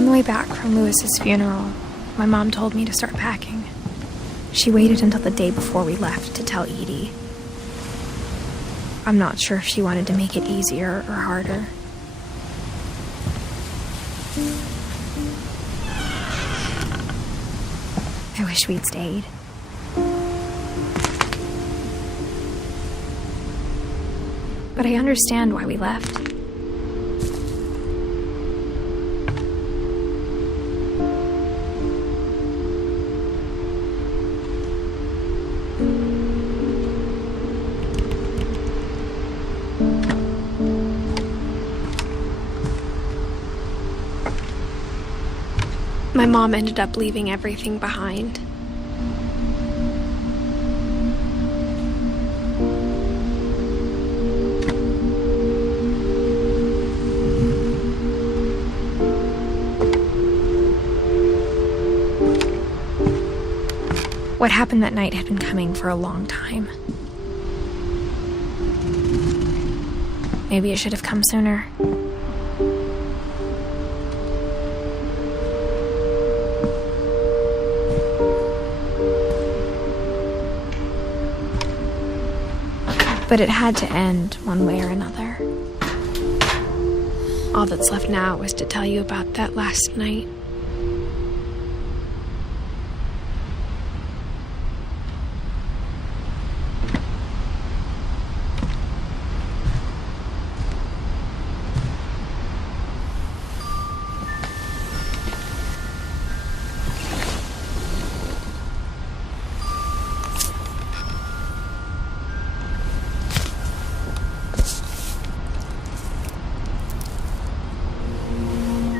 On the way back from Lewis's funeral, my mom told me to start packing. She waited until the day before we left to tell Edie. I'm not sure if she wanted to make it easier or harder. I wish we'd stayed. But I understand why we left. My mom ended up leaving everything behind. What happened that night had been coming for a long time. Maybe it should have come sooner. But it had to end one way or another. All that's left now is to tell you about that last night.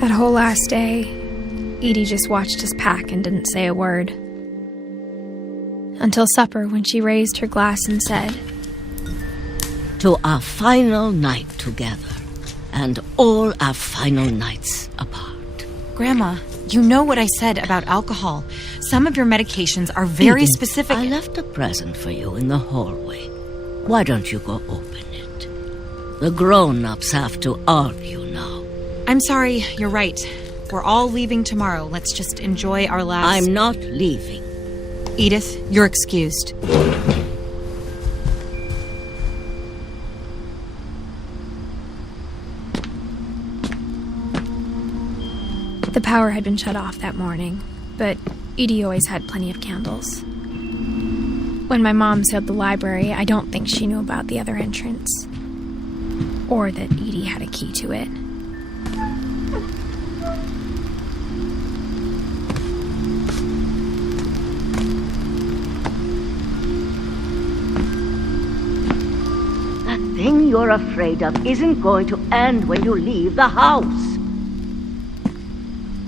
That whole last day, Edie just watched us pack and didn't say a word. Until supper, when she raised her glass and said, "To our final night together, and all our final nights apart." Grandma, you know what I said about alcohol. Some of your medications are very Edith, specific. I left a present for you in the hallway. Why don't you go open it? The grown-ups have to argue now. I'm sorry, you're right. We're all leaving tomorrow. Let's just enjoy our last... I'm not leaving. Edith, you're excused. The power had been shut off that morning, but Edie always had plenty of candles. When my mom sailed the library, I don't think she knew about the other entrance. Or that Edie had a key to it. That thing you're afraid of isn't going to end when you leave the house.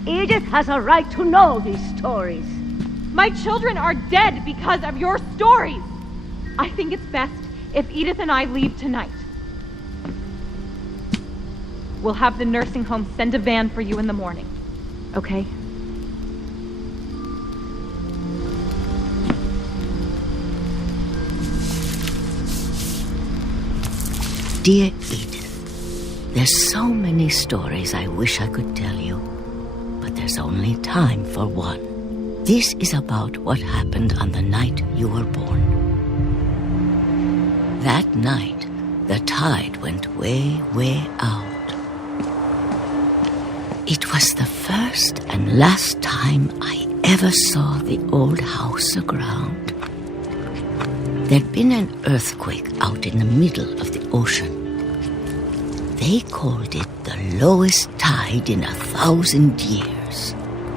Edith has a right to know these stories. My children are dead because of your stories. I think it's best if Edith and I leave tonight. We'll have the nursing home send a van for you in the morning, okay? Dear Edith, there's so many stories I wish I could tell you, but there's only time for one. This is about what happened on the night you were born. That night, the tide went way, way out. It was the first and last time I ever saw the old house aground. There'd been an earthquake out in the middle of the ocean. They called it the lowest tide in 1,000 years.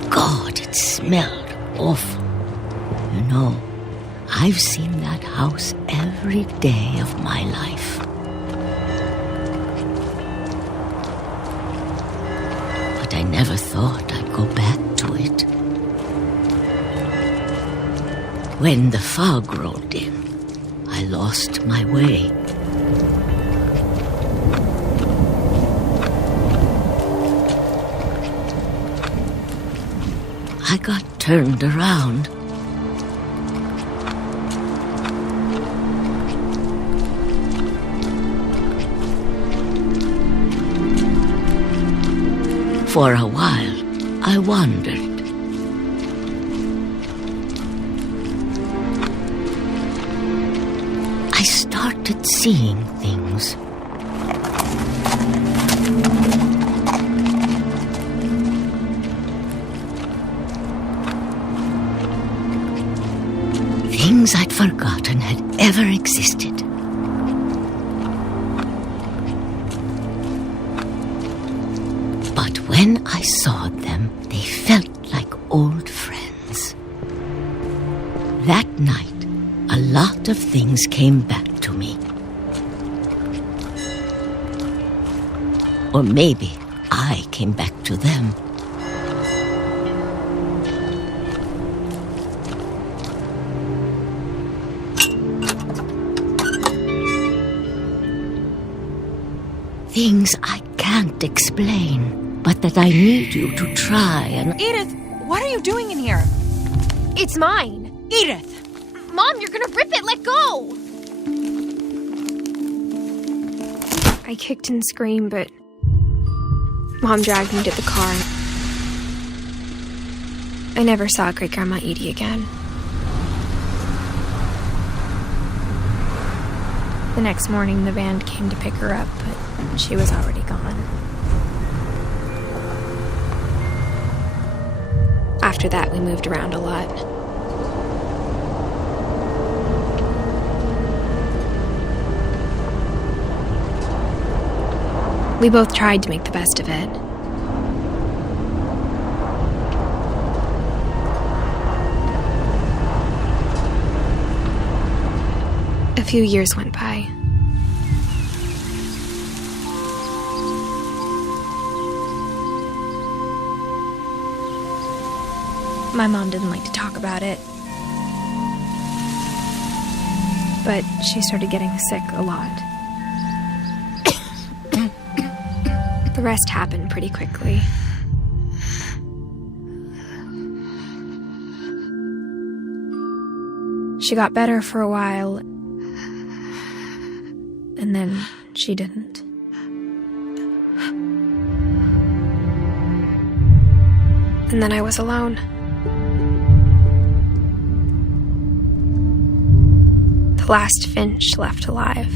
God, it smelled awful. You know, I've seen that house every day of my life. But I never thought I'd go back to it. When the fog rolled in, I lost my way. I got turned around. For a while, I wondered. I started seeing things. Things I'd forgotten had ever existed. But when I saw them, they felt like old friends. That night, a lot of things came back to me. Or maybe I came back to them. Things I can't explain, but that I need you to try and... Edith, what are you doing in here? It's mine. Edith! Mom, you're gonna rip it! Let go! I kicked and screamed, but Mom dragged me to the car. I never saw Great-Grandma Edie again. The next morning, the band came to pick her up, but she was already gone. After that, we moved around a lot. We both tried to make the best of it. A few years went by. My mom didn't like to talk about it, but she started getting sick a lot. The rest happened pretty quickly. She got better for a while, and then she didn't. And then I was alone. The last Finch left alive.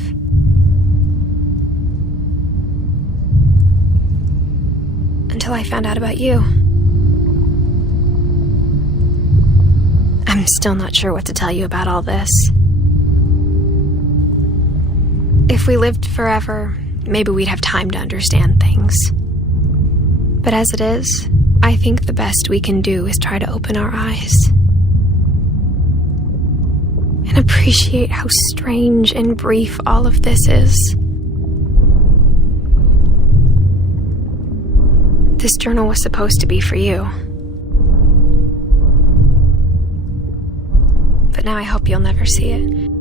Until I found out about you. I'm still not sure what to tell you about all this. If we lived forever, maybe we'd have time to understand things. But as it is, I think the best we can do is try to open our eyes. And appreciate how strange and brief all of this is. This journal was supposed to be for you. But now I hope you'll never see it.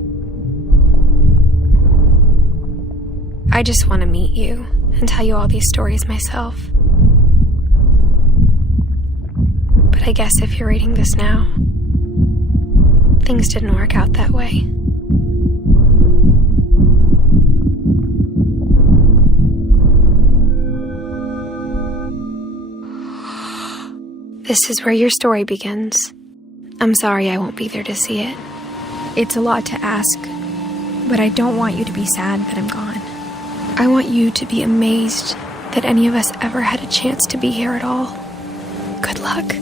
I just want to meet you and tell you all these stories myself. But I guess if you're reading this now, things didn't work out that way. This is where your story begins. I'm sorry I won't be there to see it. It's a lot to ask, but I don't want you to be sad that I'm gone. I want you to be amazed that any of us ever had a chance to be here at all. Good luck.